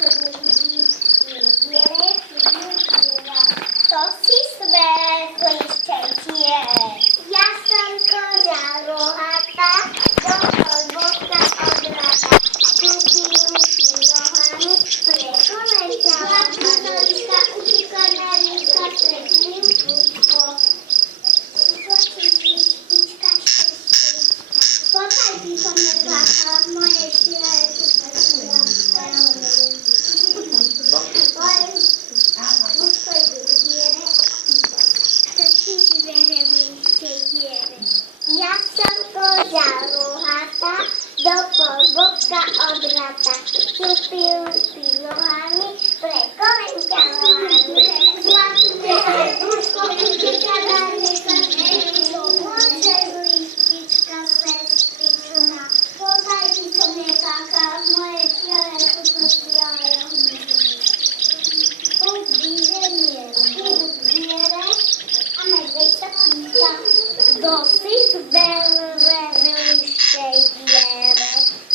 To si svetlište tiere. Ja som koza rohatá, do kolboka odrata. Čupím si nohami, prekoleťala. Zlatá utíka na rýka, stretním púško. Potaj by som neplakala, moje sile sú presila. Ja som koza rohatá, do kolboka odrata. Čupím si nohami, prekoleťala. Zlatá utíka na rýka, Podaj by som neplakala, moje ciele sú prosila. Už vyženie zviere a medveď sa pýta, kto si zverilištej diere.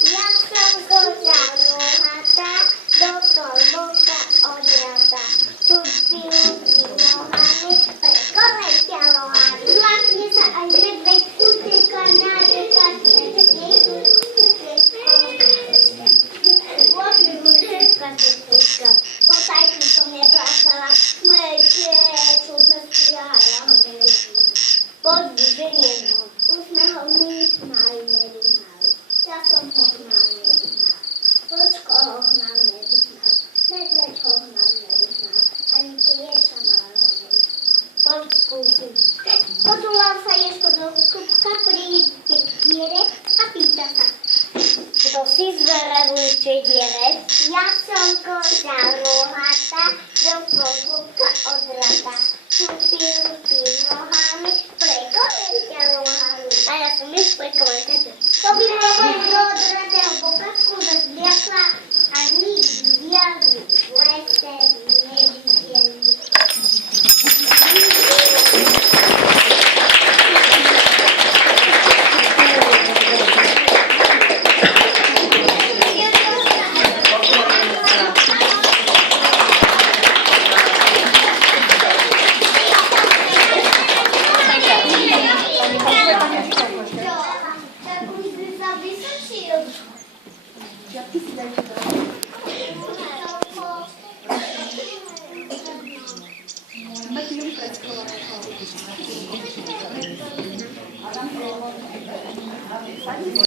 Ja som koza rohatá, do kolboka odrata. Čupím si nohami, prekoleťa lohári. Zlakne sa aj medveď, utekla na rieka, Potaj by som neplakala, moje ciele sú presila a ja ho nevidím. Podvíženie úsmehom my nevyhnali. Ja som ho hnal nevyhnal. Vlčko ho hnal nevyhnal. Medveď ho hnal nevyhnal. Ani pliesa mal ho nevyhnal. Poď skúsim. Potulal sa Ježko do skupka, príde k diere a pýta sa. Kto si zverilište diere? Ja som koza rohatá, do kolboka odrata. Čupím si nohami, prekoleťa nohami. A ja som už prekoleťa. To by mohlo do odratého pokazku zazliakla a nič viazy v lese nevideli. Mas não parece que ela vai falar.